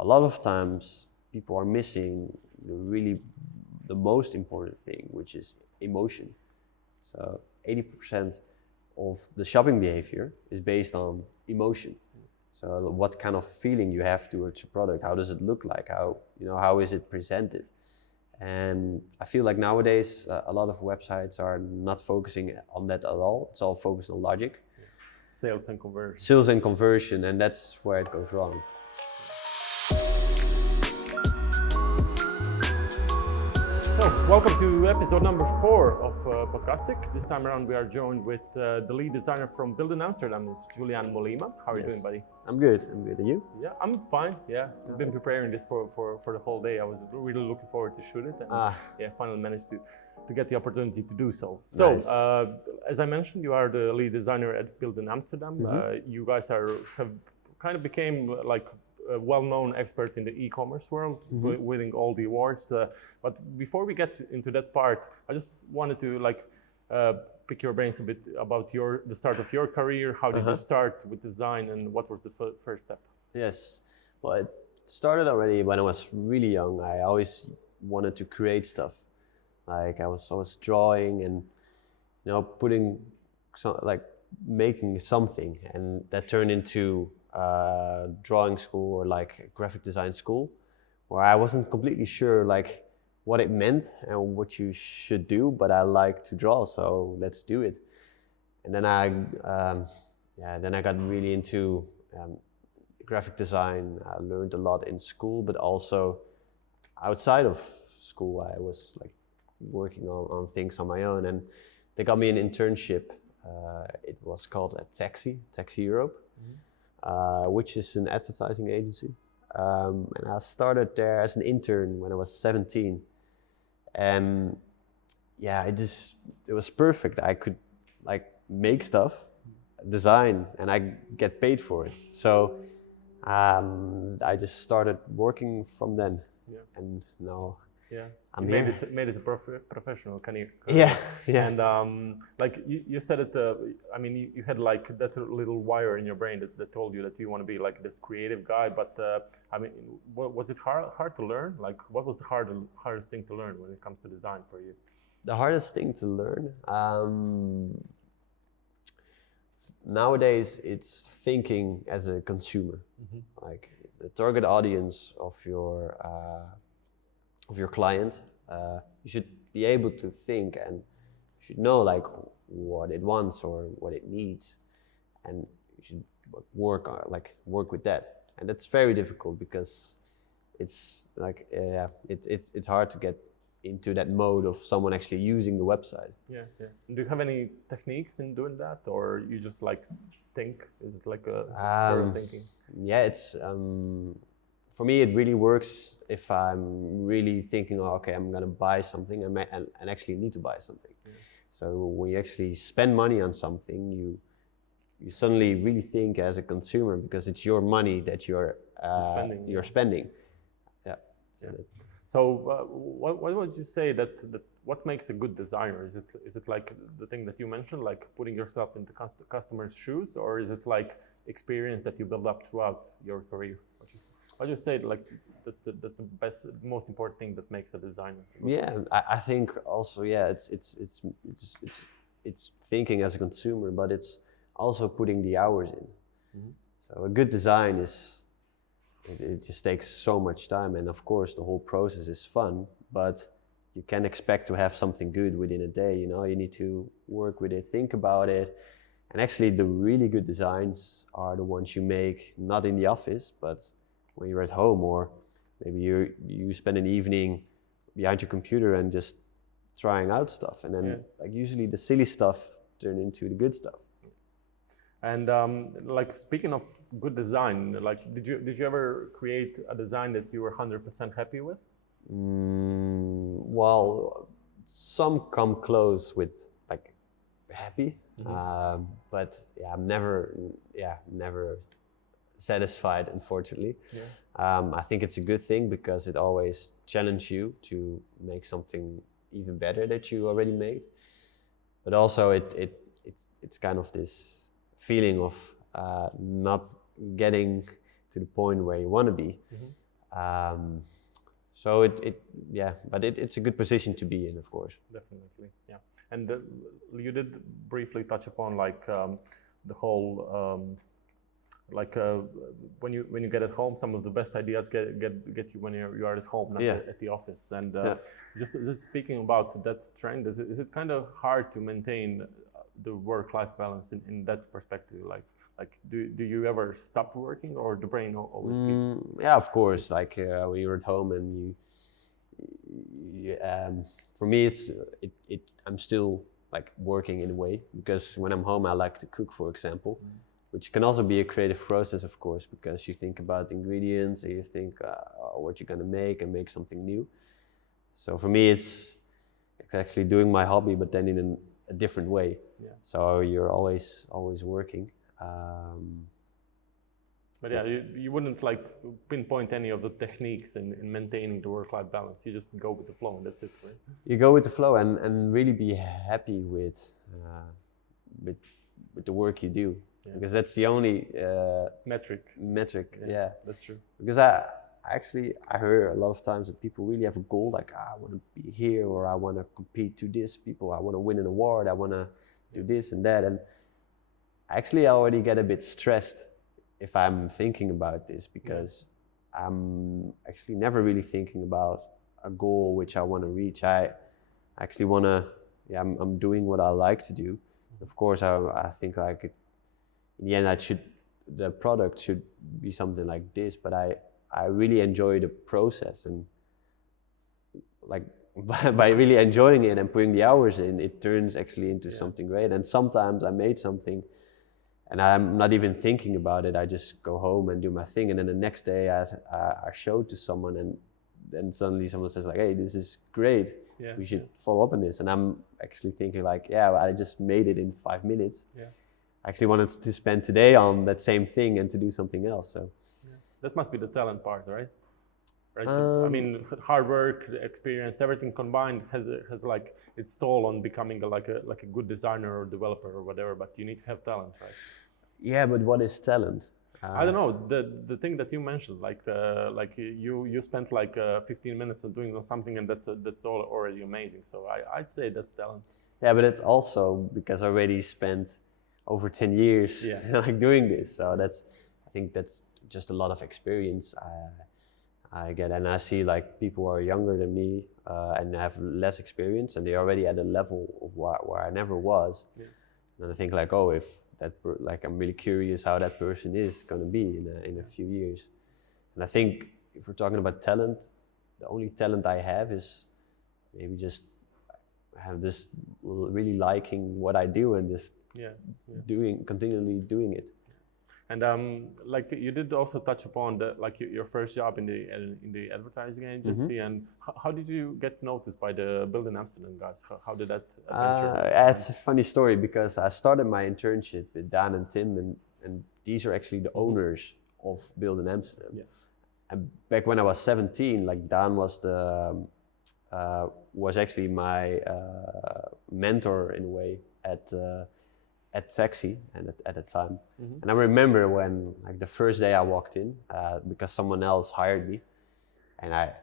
a lot of times people are missing the most important thing, which is emotion. So 80% of the shopping behavior is based on emotion. So what kind of feeling you have towards your product, how does it look like, how is it presented? And I feel like nowadays a lot of websites are not focusing on that at all. It's all focused on logic. Sales and conversion. Sales and conversion, and that's where it goes wrong. So, welcome to episode number 4 of Podcastic. This time around we are joined with the lead designer from Build in Amsterdam. It's Julian Molema. How are you doing, buddy? I'm good. And you? Yeah, I'm fine. Yeah, I've been preparing this for the whole day. I was really looking forward to shoot it, and finally managed to get the opportunity to do so. So, nice. As I mentioned, you are the lead designer at Build in Amsterdam. Mm-hmm. You guys have kind of became like a well-known expert in the e-commerce world, winning all the awards. But before we get into that part, I just wanted to pick your brains a bit about the start of your career. How did you start with design, and what was the first step? Yes, well, it started already when I was really young. I always wanted to create stuff. Like I was always drawing and making something, and that turned into drawing school or like graphic design school, where I wasn't completely sure like what it meant and what you should do, but I like to draw, so let's do it. And then I got really into graphic design. I learned a lot in school, but also outside of school I was like working on things on my own, and they got me an internship. It was called Taxi Europe. Which is an advertising agency, and I started there as an intern when I was 17, and it was perfect. I could like make stuff, design, and I get paid for it. So I just started working from then, and now. Yeah, I'm made it a professional career. Yeah. And like you said it, I mean, you had like that little wire in your brain that told you that you want to be like this creative guy. But I mean, was it hard to learn? Like, what was the hardest thing to learn when it comes to design for you? The hardest thing to learn nowadays, it's thinking as a consumer. Like the target audience of your client, you should be able to think and you should know like what it wants or what it needs, and you should work with that. And that's very difficult because it's like it's hard to get into that mode of someone actually using the website. Yeah. Do you have any techniques in doing that, or you just like think? Is it like a sort of thinking? Yeah, it's for me, it really works if I'm really thinking, okay, I'm gonna buy something and actually need to buy something. Yeah. So when you actually spend money on something, you suddenly really think as a consumer, because it's your money that you're spending. Yeah. So what would you say that what makes a good designer? Is it like the thing that you mentioned, like putting yourself into customer's shoes, or is it like experience that you build up throughout your career? What you say, like that's the best, most important thing that makes a designer? Yeah, I think also it's thinking as a consumer, but it's also putting the hours in. So a good design it just takes so much time, and of course the whole process is fun, but you can't expect to have something good within a day. You need to work with it, think about it, and actually the really good designs are the ones you make not in the office, but when you're at home, or maybe you spend an evening behind your computer and just trying out stuff, and then like usually the silly stuff turn into the good stuff. And like speaking of good design, like did you ever create a design that you were 100% happy with? Well, some come close with like happy, but I'm never satisfied, unfortunately. I think it's a good thing because it always challenges you to make something even better that you already made, but also it's kind of this feeling of not getting to the point where you want to be. So it's a good position to be in, of course. Definitely, yeah. And you did briefly touch upon like the whole when you get at home, some of the best ideas get you when you are at home, not at the office. And just speaking about that trend, is it kind of hard to maintain the work-life balance in that perspective? Like do you ever stop working, or the brain always keeps? Yeah, of course. Like when you're at home and for me, I'm still like working in a way, because when I'm home, I like to cook, for example, which can also be a creative process, of course, because you think about ingredients and you think what you're gonna make and make something new. So for me, it's actually doing my hobby, but then in a different way. Yeah. So you're always working. But yeah, you wouldn't like pinpoint any of the techniques in maintaining the work-life balance. You just go with the flow, and that's it, right? You go with the flow and really be happy with the work you do, because that's the only metric. Yeah, that's true. Because I heard a lot of times that people really have a goal, like I want to be here, or I want to compete to this people, I want to win an award, I want to do this and that, and actually I already get a bit stressed if I'm thinking about this, because I'm actually never really thinking about a goal which I want to reach. I actually want to, I'm doing what I like to do. Of course, I think like in the end the product should be something like this, but I really enjoy the process, and like by really enjoying it and putting the hours in, it turns actually into something great. And sometimes I made something and I'm not even thinking about it. I just go home and do my thing, and then the next day I show it to someone, and then suddenly someone says like, "Hey, this is great. We should follow up on this." And I'm actually thinking like, I just made it in 5 minutes. I actually wanted to spend today on that same thing and to do something else. So that must be the talent part, right? Right. I mean, hard work, experience, everything combined has like its toll on becoming a good designer or developer or whatever. But you need to have talent, right? Yeah, but what is talent? I don't know. The thing that you mentioned, like you spent like 15 minutes on doing something, and that's all already amazing. So I'd say that's talent. Yeah, but it's also because I already spent over 10 years like doing this. So I think that's just a lot of experience I get, and I see like people who are younger than me and have less experience, and they're already at a level of where I never was. And I think like, if like I'm really curious how that person is going to be in a few years. And I think if we're talking about talent, the only talent I have is maybe just have this really liking what I do and just continually doing it. And like you did also touch upon your first job in the advertising agency, and how did you get noticed by the Build in Amsterdam guys? How did that adventure? It's a funny story, because I started my internship with Dan and Tim, and these are actually the owners of Build in Amsterdam. And back when I was 17, like Dan was actually my mentor in a way at Taxi and at the time. And I remember when like the first day I walked in, because someone else hired me, and I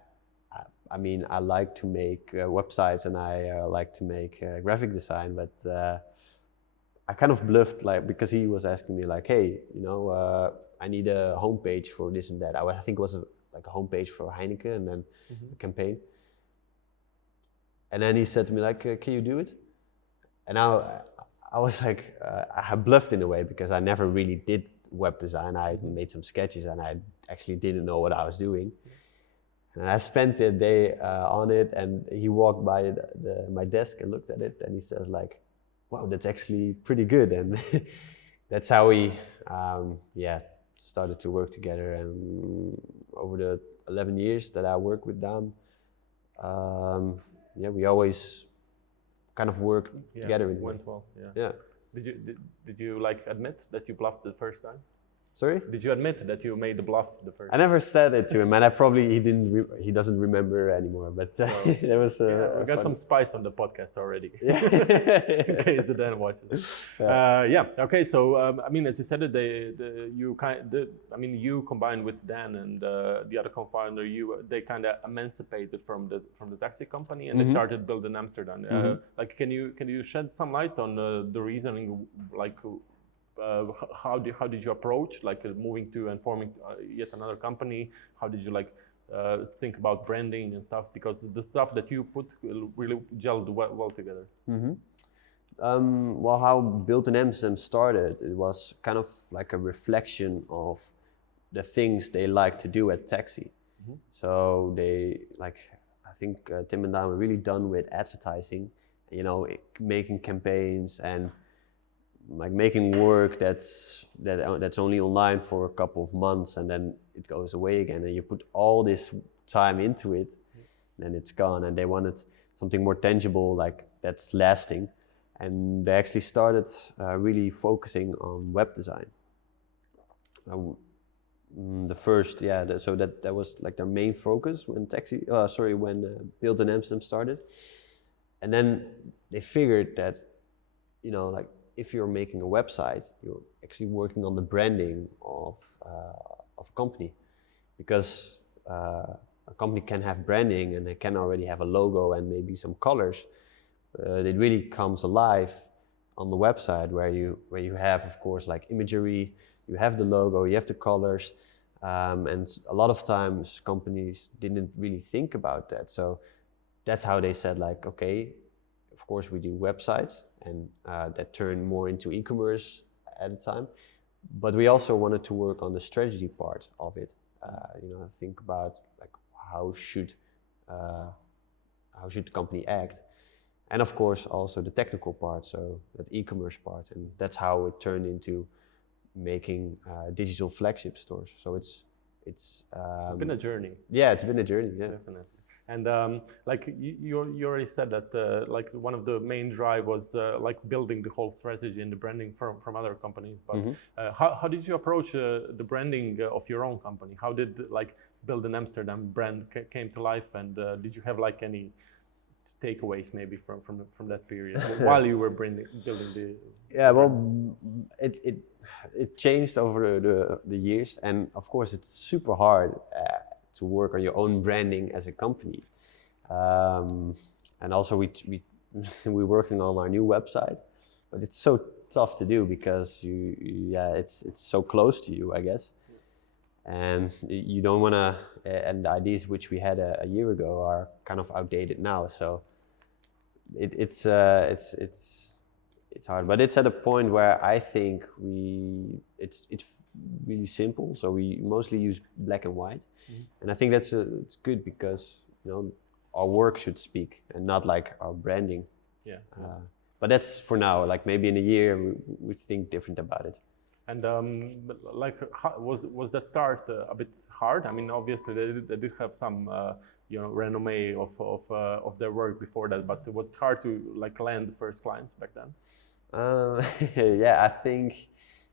mean I like to make websites, and I like to make graphic design, but I kind of bluffed, like, because he was asking me like, "Hey, I need a homepage for this and that." I think it was like a homepage for Heineken, and then a campaign. And then he said to me like, "Can you do it?" And I was like, I bluffed in a way, because I never really did web design. I made some sketches, and I actually didn't know what I was doing. And I spent the day on it, and he walked by my desk and looked at it, and he says like, "Wow, that's actually pretty good." And that's how we started to work together. And over the 11 years that I worked with Dan, we always kind of work together. Went well. Yeah. Did you like admit that you bluffed the first time? Sorry? Did you admit that you made the bluff the first? I never said it to him, and he doesn't remember anymore. But there was we got some spice on the podcast already. Yeah. In case the Dan watches. Okay. So I mean, as you said, you combined with Dan and the other co-founder, they kind of emancipated from the taxi company, and they started building Amsterdam. Like, can you shed some light on the reasoning, like? How did you approach moving to and forming yet another company? How did you think about branding and stuff? Because the stuff that you put really gelled well together. Well, how Built in Amsterdam started, it was kind of like a reflection of the things they like to do at Taxi. So they I think Tim and Dan were really done with advertising, making campaigns and making work that's only online for a couple of months and then it goes away again, and you put all this time into it, and it's gone. And they wanted something more tangible, that's lasting, and they actually started really focusing on web design. So that was their main focus when Built in Amsterdam started, and then they figured that if you're making a website, you're actually working on the branding of a company, because a company can have branding and they can already have a logo and maybe some colors. It really comes alive on the website where you have, of course, imagery, you have the logo, you have the colors, and a lot of times companies didn't really think about that. So that's how they said okay, of course we do websites, and that turned more into e-commerce at the time. But we also wanted to work on the strategy part of it. Think about how should the company act, and of course also the technical part, so that e-commerce part, and that's how it turned into making digital flagship stores. So it's been a journey. Yeah, it's been a journey. Yeah, definitely. And you already said that one of the main drive was building the whole strategy and the branding from other companies. But how did you approach the branding of your own company? How did Built in Amsterdam brand came to life? And did you have any takeaways maybe from that period while you were building the? Yeah, well, it changed over the years, and of course it's super hard to work on your own branding as a company, and also we're working on our new website, but it's so tough to do because it's so close to you, I guess, and you don't want to. And the ideas which we had a year ago are kind of outdated now, so it's hard. But it's at a point where I think it's really simple. So we mostly use black and white. And I think it's good because our work should speak and not our branding. But that's for now. Maybe in a year we think different about it. And was that start a bit hard? I mean, obviously they did have some renommee of their work before that, but was it hard to land the first clients back then? Yeah, I think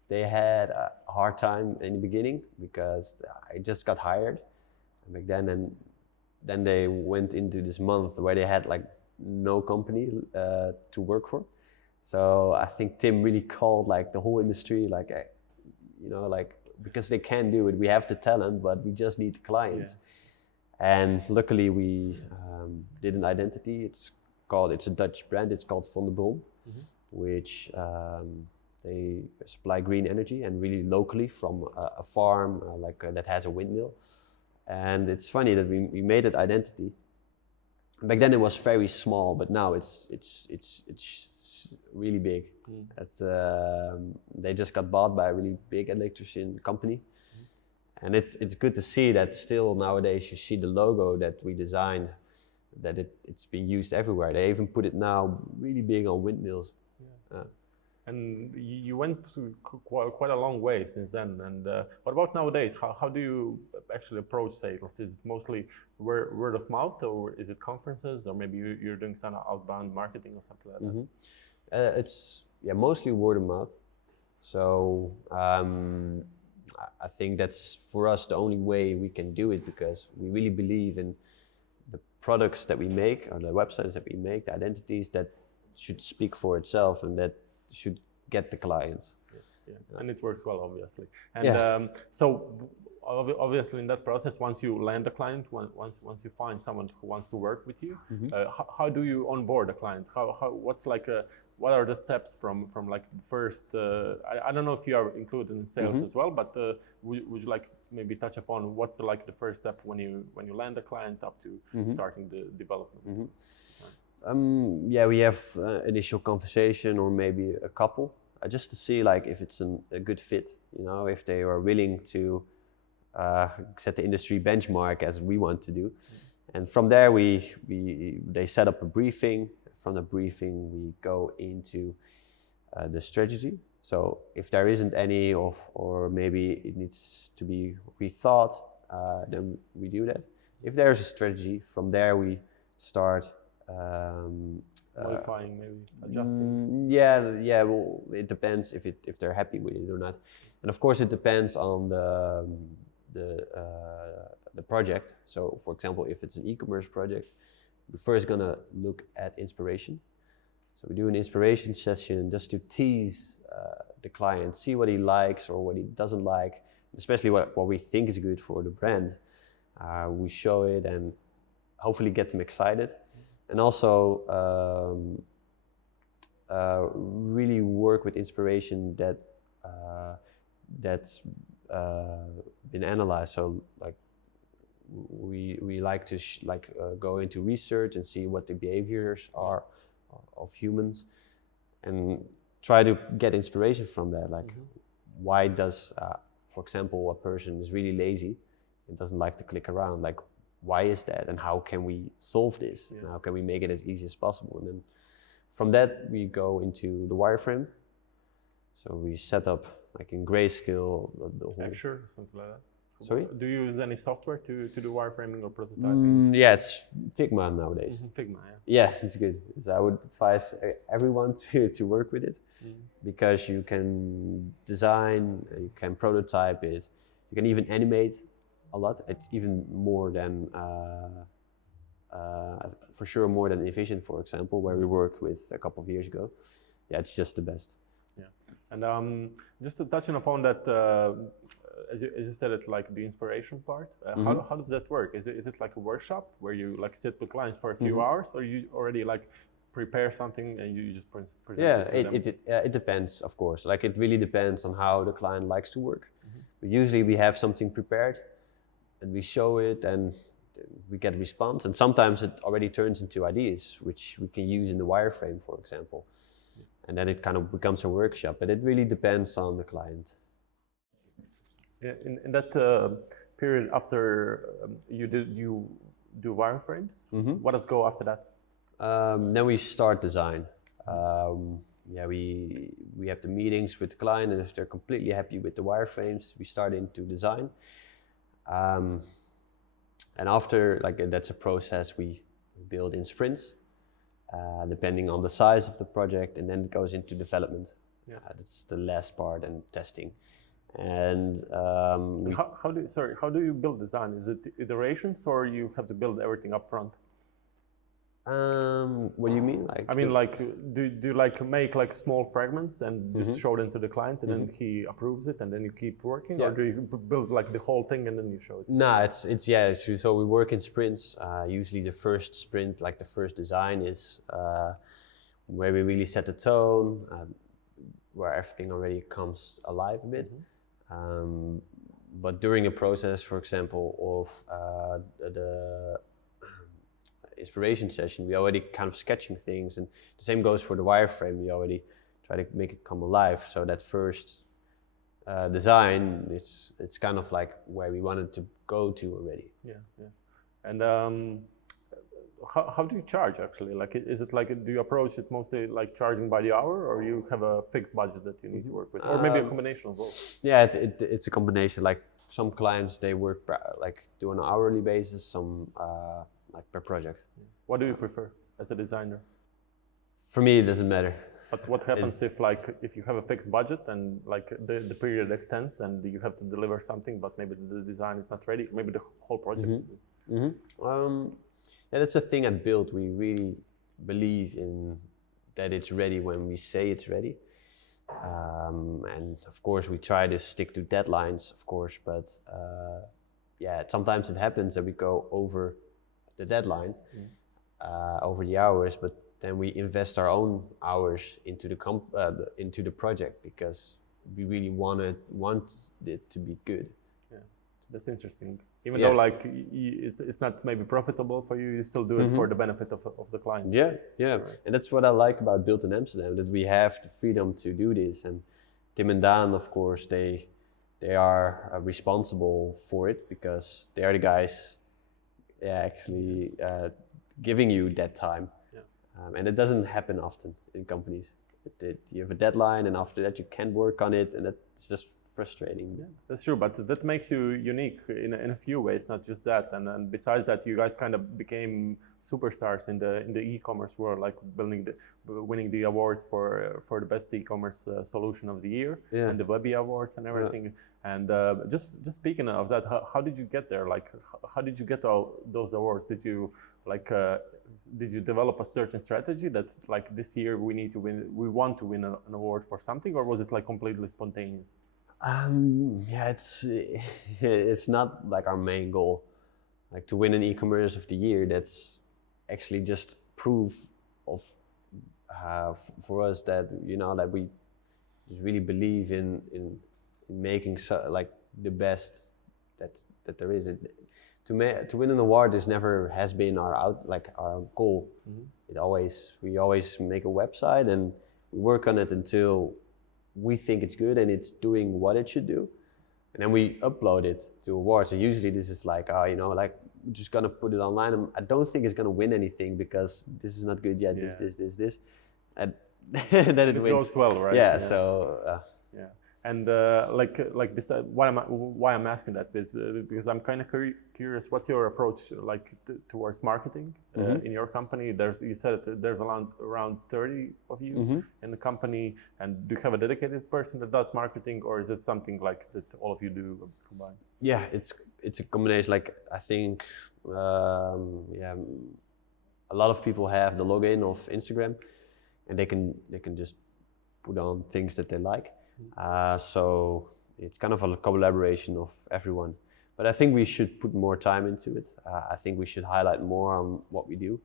they had a hard time in the beginning because I just got hired back then, and then they went into this month where they had no company to work for. So I think Tim really called the whole industry, because they can do it. We have the talent, but we just need the clients. Yeah. And luckily we did an identity. It's a Dutch brand. It's called Van de Bron, which they supply green energy and really locally from a farm that has a windmill. And it's funny that we made that identity. Back then it was very small, but now it's really big. That's they just got bought by a really big electrician company, and it's good to see that still nowadays you see the logo that we designed, that it's being used everywhere. They even put it now really big on windmills. And you went through quite a long way since then. And what about nowadays? How do you actually approach sales? Is it mostly word of mouth, or is it conferences, or maybe you're doing some outbound marketing or something like that? It's mostly word of mouth. So I think that's for us the only way we can do it, because we really believe in the products that we make, or the websites that we make, the identities that should speak for itself and that should get the clients. Yeah. And it works well, obviously. And Yeah. so obviously in that process, once you land a client, once you find someone who wants to work with you, how do you onboard a client? What's like what are the steps from like first? I don't know if you are included in sales as well, but would you like maybe touch upon what's the first step when you land a client up to starting the development? Yeah, we have initial conversation, or maybe a couple, just to see like if it's a good fit. You know, if they are willing to set the industry benchmark as we want to do, and from there they set up a briefing. From the briefing, we go into the strategy. So if there isn't any, or maybe it needs to be rethought, then we do that. If there's a strategy, from there we start modifying, maybe adjusting. Yeah. Well, it depends if they're happy with it or not, and of course it depends on the project. So, for example, if it's an e-commerce project, we're first gonna look at inspiration. So we do an inspiration session just to tease the client, see what he likes or what he doesn't like, especially what we think is good for the brand. We show it and hopefully get them excited, and also really work with inspiration that's been analyzed. So like we like to go into research and see what the behaviors are of humans, and try to get inspiration from that. Like, why does, for example, a person is really lazy and doesn't like to click around? Like, why is that, and how can we solve this? And how can we make it as easy as possible? And then from that we go into the wireframe. So we set up like in grayscale the whole. Picture, something like that. Sorry? Do you use any software to do wireframing or prototyping? Yeah, it's Figma nowadays. Figma, yeah. Yeah, it's good. So I would advise everyone to work with it, because you can design, you can prototype it, you can even animate a lot. It's even more than, for sure more than Envision, for example, where we worked with a couple of years ago. Yeah, it's just the best. Yeah, and just to touch upon that, as you said, it like the inspiration part. How does that work? Is it like a workshop where you like sit with clients for a few hours, or you already like prepare something and you just present it to them? It depends, of course. Like, it really depends on how the client likes to work. But usually we have something prepared and we show it and we get a response, and sometimes it already turns into ideas which we can use in the wireframe, for example. And then it kind of becomes a workshop, but it really depends on the client. In that period after you do wireframes, what does go after that? Then we start design. We have the meetings with the client, and if they're completely happy with the wireframes, we start into design. And after, like, that's a process we build in sprints, depending on the size of the project, and then it goes into development. That's the last part, and testing. And how do you build design? Is it iterations, or you have to build everything up front? What do you mean? Like, I mean, like, do you like make like small fragments and just show them to the client, and then he approves it, and then you keep working, or do you build like the whole thing and then you show it? No, it's true. So we work in sprints. Usually the first sprint, like the first design, is where we really set the tone, where everything already comes alive a bit. But during a process, for example, of the inspiration session, we already kind of sketching things, and the same goes for the wireframe. We already try to make it come alive. So that first design, it's kind of like where we wanted to go to already. And how do you charge actually? Like, is it like, do you approach it mostly like charging by the hour, or you have a fixed budget that you need to work with, or maybe a combination of both? Yeah, it's a combination. Like, some clients, they work do on an hourly basis, some like per project. What do you prefer as a designer? For me, it doesn't matter. But what happens if you have a fixed budget and like the period extends and you have to deliver something, but maybe the design is not ready, maybe the whole project. Yeah, that's the thing at Build. We really believe in that it's ready when we say it's ready. And of course we try to stick to deadlines, of course, but yeah, sometimes it happens that we go over the deadline, over the hours, but then we invest our own hours into the project because we really want it to be good. Yeah, that's interesting. Even though like it's not maybe profitable for you, you still do it for the benefit of the client. Yeah, and that's what I like about Built in Amsterdam, that we have the freedom to do this. And Tim and Dan, of course, they are responsible for it because they are the guys actually giving you that time. And it doesn't happen often in companies. You have a deadline, and after that you can't work on it, and it's just frustrating. Yeah, that's true, but that makes you unique in a few ways, not just that. And besides that, you guys kind of became superstars in the e-commerce world, like winning the awards for the best e-commerce solution of the year, and the Webby Awards and everything. Yeah. And just speaking of that, how did you get there? Like, how did you get all those awards? Did you did you develop a certain strategy that like this year we want to win an award for something, or was it like completely spontaneous? Yeah, it's not like our main goal, like to win an e-commerce of the year. That's actually just proof of for us that that we just really believe in making like the best that there is. To win an award, this never has been our goal. We always make a website and we work on it until we think it's good and it's doing what it should do, and then we upload it to awards. And usually this is like, like we're just gonna put it online. And I don't think it's gonna win anything because this is not good yet. This, and then it wins. Goes well, right? Yeah. So. And beside, why I'm asking that is because I'm kind of curious. What's your approach like towards marketing in your company? You said there's around 30 of you in the company, and do you have a dedicated person that does marketing, or is it something like that all of you do combined? Yeah, it's a combination. Like I think, a lot of people have the login of Instagram, and they can just put on things that they like. So it's kind of a collaboration of everyone, but I think we should put more time into it. I think we should highlight more on what we do.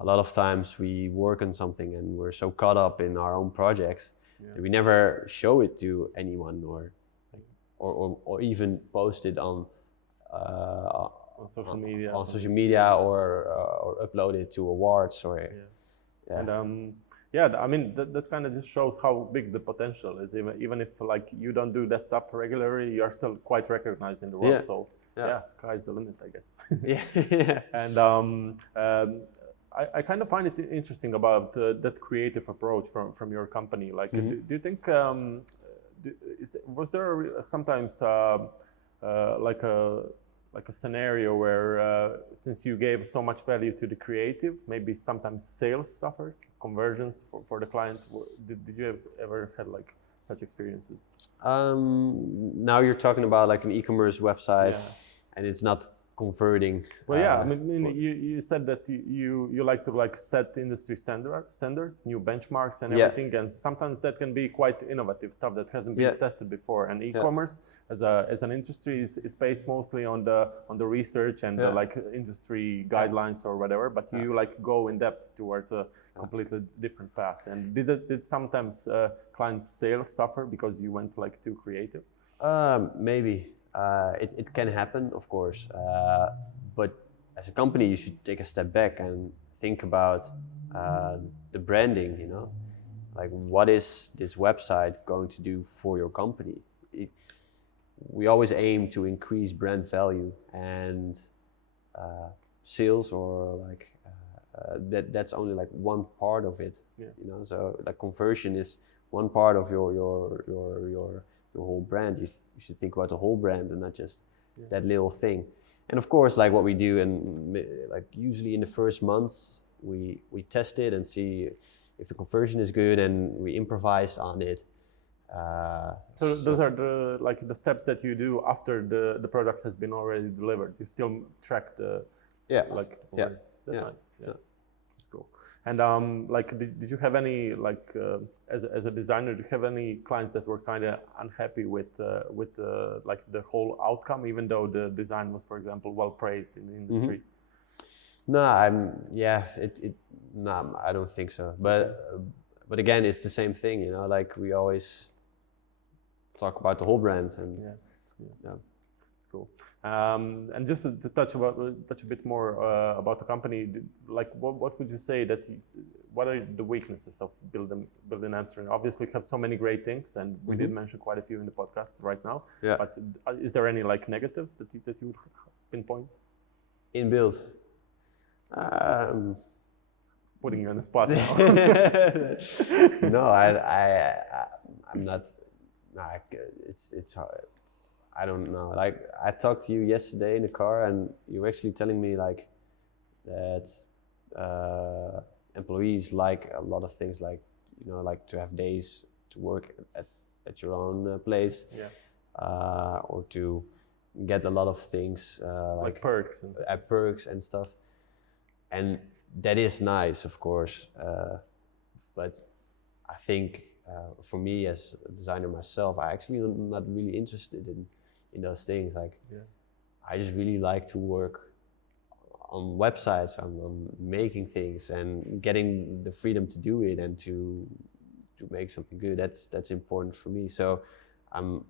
A lot of times we work on something and we're so caught up in our own projects that we never show it to anyone or even post it on social media, or upload it to awards And I mean that kind of just shows how big the potential is. Even if like you don't do that stuff regularly, you're still quite recognized in the world. So sky's the limit, I guess. And I kind of find it interesting about that creative approach from your company. Like, do you think was there sometimes like a scenario where since you gave so much value to the creative, maybe sometimes sales suffers, conversions for the client? Did you ever had like such experiences? Now you're talking about like an e-commerce website and it's not converting. Well, I mean, you said that you like to like set industry standards, new benchmarks and everything, and sometimes that can be quite innovative stuff that hasn't been tested before. And e-commerce as an industry it's based mostly on the research and the like industry guidelines or whatever. But you like go in depth towards a completely different path. And did sometimes clients' sales suffer because you went like too creative? Maybe. It can happen, of course, but as a company you should take a step back and think about the branding, like what is this website going to do for your company? We always aim to increase brand value and sales, or like that's only like one part of it, so like conversion is one part of your whole brand. You should think about the whole brand and not just that little thing. And of course, like what we do, and like usually in the first months, we test it and see if the conversion is good, and we improvise on it. So those are the steps that you do after the product has been already delivered. You still track the That's nice. Yeah, that's cool. And did you have any as a designer? Do you have any clients that were kind of unhappy with the whole outcome, even though the design was, for example, well praised in the industry? No, I don't think so. But again, it's the same thing, you know. Like we always talk about the whole brand, and it's cool. And just to touch a bit more about the company, like what would you say what are the weaknesses of building Amsterdam? Obviously, you have so many great things, and we did mention quite a few in the podcast right now. Yeah. But is there any negatives that you would pinpoint? In build. Putting you on the spot now. No, I'm not. It's hard. I don't know. Like I talked to you yesterday in the car, and you were actually telling me that employees like a lot of things, like like to have days to work at your own place, or to get a lot of things like perks and stuff, and that is nice, of course, but I think for me as a designer myself, I actually am not really interested in those things. I just really like to work on websites, on making things and getting the freedom to do it and to make something good. That's important for me. So I'm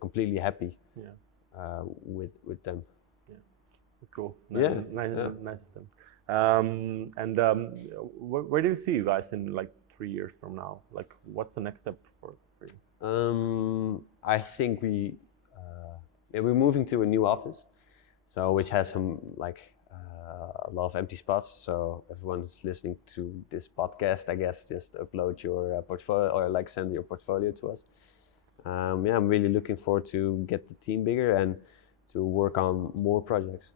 completely happy with them. Yeah, that's cool. Nice of them. Where do you see you guys in 3 years from now? Like, what's the next step for you? I think we're moving to a new office, so which has some a lot of empty spots. So everyone who's listening to this podcast, I guess, just upload your portfolio or send your portfolio to us. I'm really looking forward to get the team bigger and to work on more projects.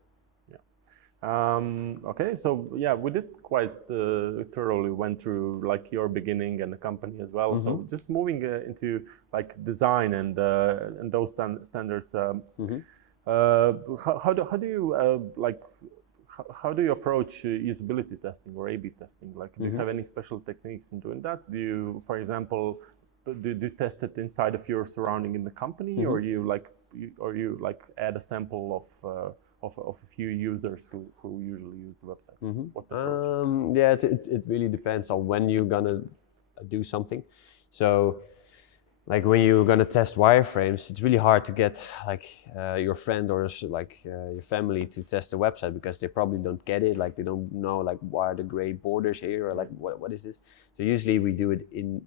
Okay, so we did quite thoroughly went through your beginning and the company as well. So just moving into design and those standards. How do you approach usability testing or A/B testing? Do you have any special techniques in doing that? Do you, for example, do you test it inside of your surrounding in the company, or you add a sample of a few users who usually use the website? What's the approach? It really depends on when you're gonna do something. So when you're gonna test wireframes, it's really hard to get your friend or your family to test the website, because they probably don't get it. They don't know why are the gray borders here, or what is this. So usually we do it in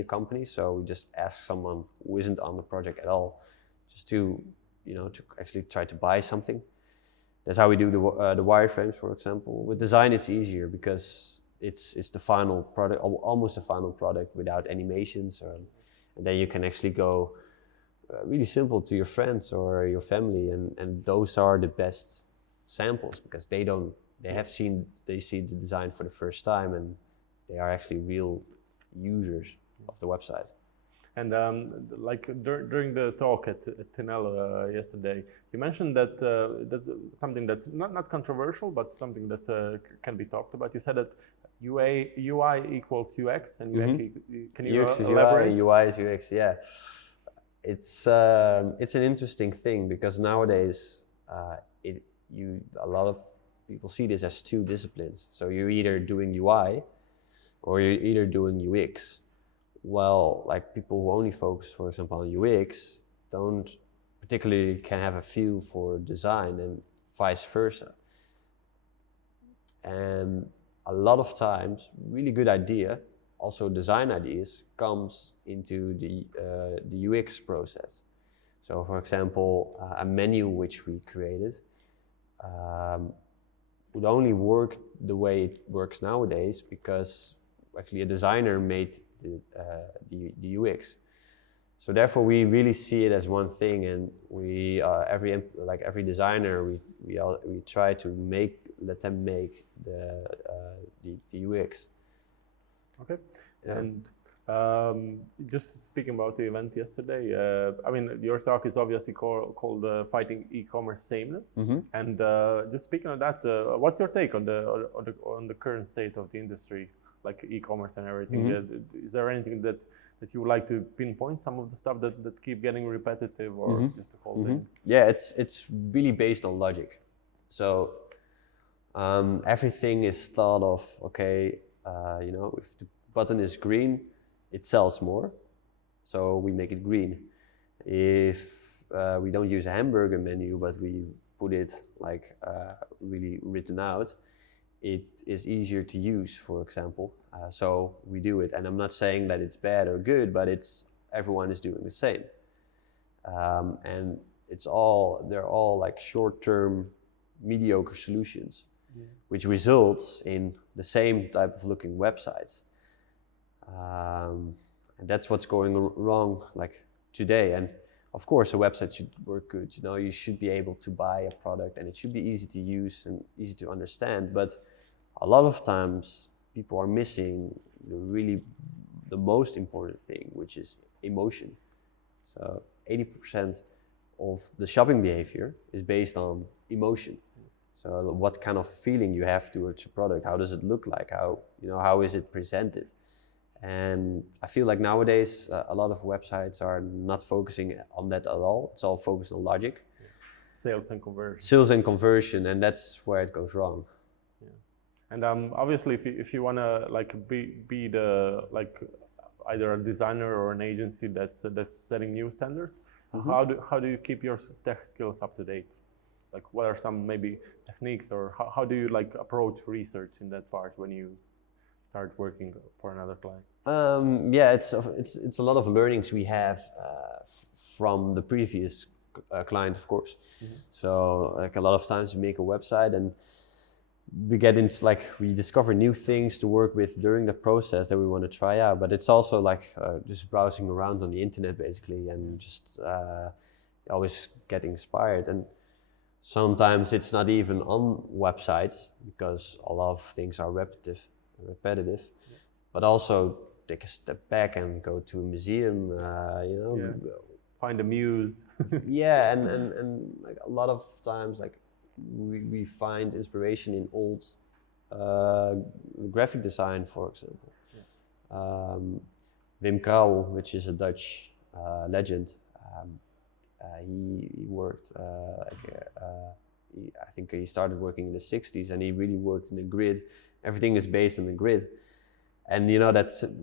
the company. So we just ask someone who isn't on the project at all, just to to actually try to buy something. That's how we do the wireframes, for example. With design, it's easier because it's the final product, almost the final product without animations, and then you can actually go really simple to your friends or your family, and those are the best samples, because they see the design for the first time, and they are actually real users of the website. And during the talk at Tinel yesterday, you mentioned that that's something that's not controversial, but something that can be talked about. You said that UI equals UX, and can you UX is elaborate? UI, UI is UX. Yeah, it's an interesting thing, because nowadays a lot of people see this as two disciplines. So you're either doing UI or you're either doing UX. Well, people who only focus, for example, on UX don't particularly can have a feel for design, and vice versa. And a lot of times, really good idea, also design ideas, comes into the UX process. So, for example, a menu which we created would only work the way it works nowadays because actually a designer made the UX. So therefore, we really see it as one thing, and we every designer we try to let them make the UX. Okay. Yeah. And just speaking about the event yesterday, I mean, your talk is obviously called "Fighting E-commerce Sameness." And just speaking of that, what's your take on the current state of the industry, like e-commerce and everything? Is there anything that you would like to pinpoint? Some of the stuff that keep getting repetitive, or just the whole thing? Yeah, it's really based on logic. So everything is thought of. Okay, if the button is green, it sells more, so we make it green. If we don't use a hamburger menu, but we put it like really written out, it is easier to use, for example. So we do it, and I'm not saying that it's bad or good, but everyone is doing the same, and they're all like short-term, mediocre solutions, which results in the same type of looking websites. And that's what's going wrong like today. And of course a website should work good. You should be able to buy a product and it should be easy to use and easy to understand. But a lot of times people are missing the most important thing, which is emotion. So 80% of the shopping behavior is based on emotion. So what kind of feeling you have towards a product, how does it look like, how is it presented? And I feel like nowadays a lot of websites are not focusing on that at all. It's all focused on logic. Yeah. Sales and conversion. Sales and conversion, and that's where it goes wrong. Yeah. And obviously, if you want to like be the like either a designer or an agency that's setting new standards, how do you keep your tech skills up to date? Like, what are some maybe techniques, or how do you like approach research in that part when you start working for another client? Yeah, it's a lot of learnings we have from the previous client, of course. So like a lot of times we make a website and we get into we discover new things to work with during the process that we want to try out. But it's also like just browsing around on the internet basically, and just always getting inspired. And sometimes it's not even on websites because a lot of things are repetitive, but also take a step back and go to a museum, find a muse. Yeah, and like a lot of times like we find inspiration in old graphic design, for example. Wim Krauwel, which is a Dutch legend, he worked I think he started working in the 60s, and he really worked in the grid. Everything is based on the grid, and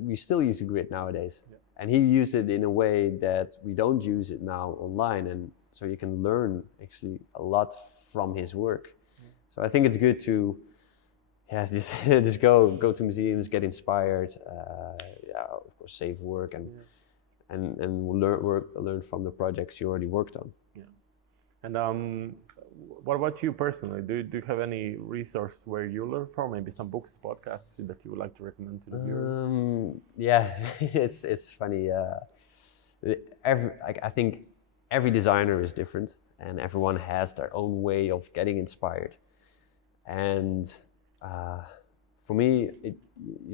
we still use a grid nowadays. And he used it in a way that we don't use it now online, and so you can learn actually a lot from his work. So I think it's good to just go to museums, get inspired, of course save work and learn from the projects you already worked on. And what about you personally? Do you have any resource where you learn from? Maybe some books, podcasts that you would like to recommend to the viewers? Yeah, it's funny. I think every designer is different, and everyone has their own way of getting inspired. And for me,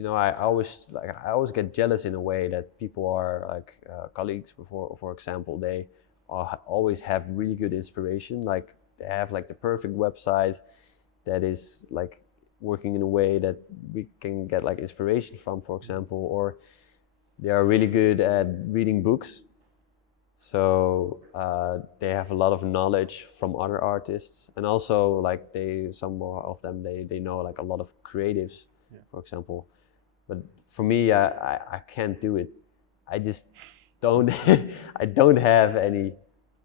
I always get jealous in a way that people are like colleagues. For example, they always have really good inspiration. Like they have like the perfect website that is like working in a way that we can get like inspiration from, for example, or they are really good at reading books. So they have a lot of knowledge from other artists, and also like some more of them they know like a lot of creatives, for example. But for me, I can't do it. I just don't. I don't have any.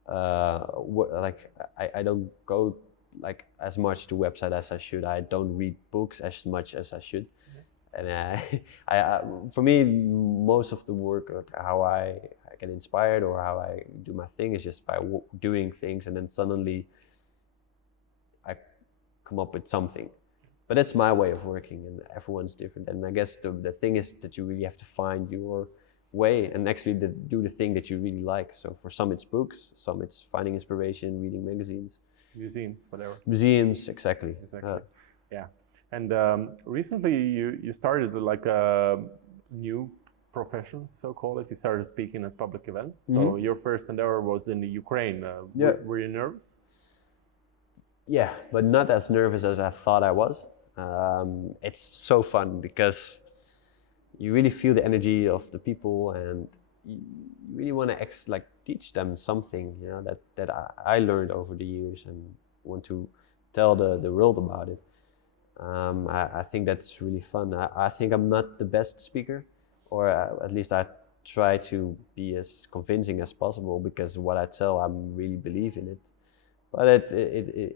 I don't go like as much to website as I should. I don't read books as much as I should. And for me, most of the work, like how I get inspired or how I do my thing, is just by doing things, and then suddenly I come up with something. But that's my way of working, and everyone's different. And I guess the thing is that you really have to find your way and actually do the thing that you really like. So for some it's books, some it's finding inspiration, reading magazines. Museums, whatever. Museums, exactly. Yeah. And recently you started like new profession, so call it. You started speaking at public events. So Mhm. your first endeavor was in the Ukraine. Yeah. Were you nervous? Yeah, but not as nervous as I thought I was. It's so fun because you really feel the energy of the people, and you really want to like teach them something, you know, that I learned over the years, and want to tell the world about it. I think that's really fun. I think I'm not the best speaker, or at least I try to be as convincing as possible, because what I tell, I really believe in it. But it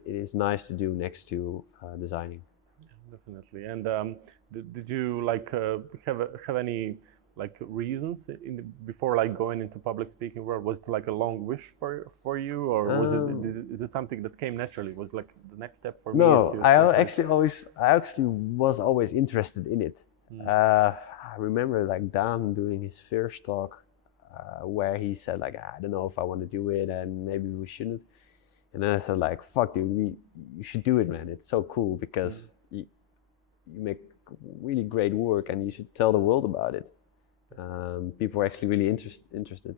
is nice to do next to designing. Definitely. And did you like have any like reasons before like going into public speaking world? Was it like a long wish for you, or was is it something that came naturally? Was like the next step for me? No, Is to I actually was always interested in it. I remember like Dan doing his first talk, where he said like, I don't know if I want to do it, and maybe we shouldn't. And then I said like, fuck dude, you should do it, man. It's so cool because you make really great work, and you should tell the world about it. People are actually really interested.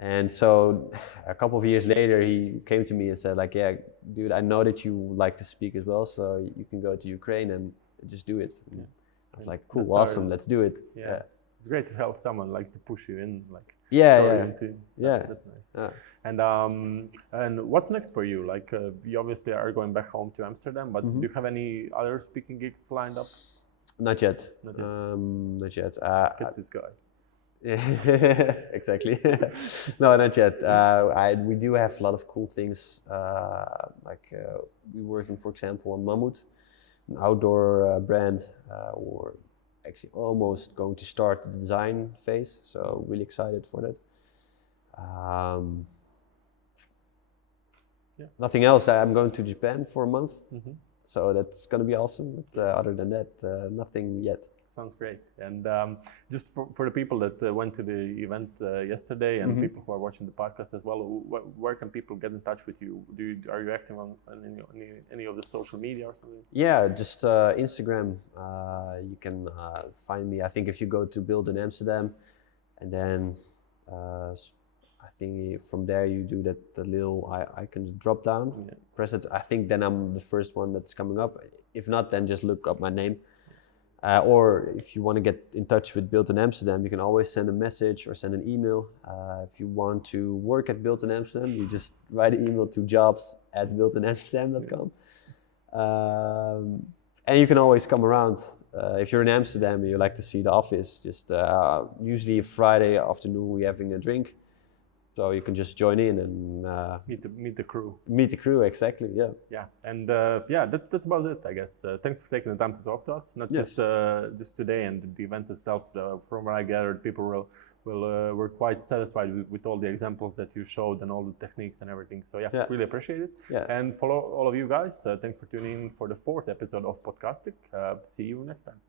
And so a couple of years later, he came to me and said like, yeah, dude, I know that you like to speak as well, so you can go to Ukraine and just do it. And I was like, cool, awesome, let's do it. Yeah. It's great to have someone like to push you in, like yeah. That's nice. And what's next for you? Like you obviously are going back home to Amsterdam, but do you have any other speaking gigs lined up? Not yet. Not yet. Get this guy. Yeah, exactly. No, not yet. We do have a lot of cool things. We're working, for example, on Mammoet, an outdoor brand. We're actually almost going to start the design phase, so really excited for that. Nothing else. I'm going to Japan for a month, so that's going to be awesome. But other than that, nothing yet. Sounds great. And just for the people that went to the event yesterday, and people who are watching the podcast as well, where can people get in touch with you? Are you active on any of the social media or something? Yeah, just Instagram. You can find me. I think if you go to Build in Amsterdam, and then I think from there you do the little icon drop down, press it. I think then I'm the first one that's coming up. If not, then just look up my name. Or if you want to get in touch with Built in Amsterdam, you can always send a message or send an email. If you want to work at Built in Amsterdam, you just write an email to jobs@builtinamsterdam.com. And you can always come around. If you're in Amsterdam and you like to see the office, just usually Friday afternoon we're having a drink. So you can just join in and meet the crew. Meet the crew, exactly. Yeah. Yeah, and that's about it, I guess. Thanks for taking the time to talk to us. Not just today and the event itself. From what I gathered, people were quite satisfied with all the examples that you showed and all the techniques and everything. So really appreciate it. Yeah. And for all of you guys, thanks for tuning in for the 4th episode of Podcastic. See you next time.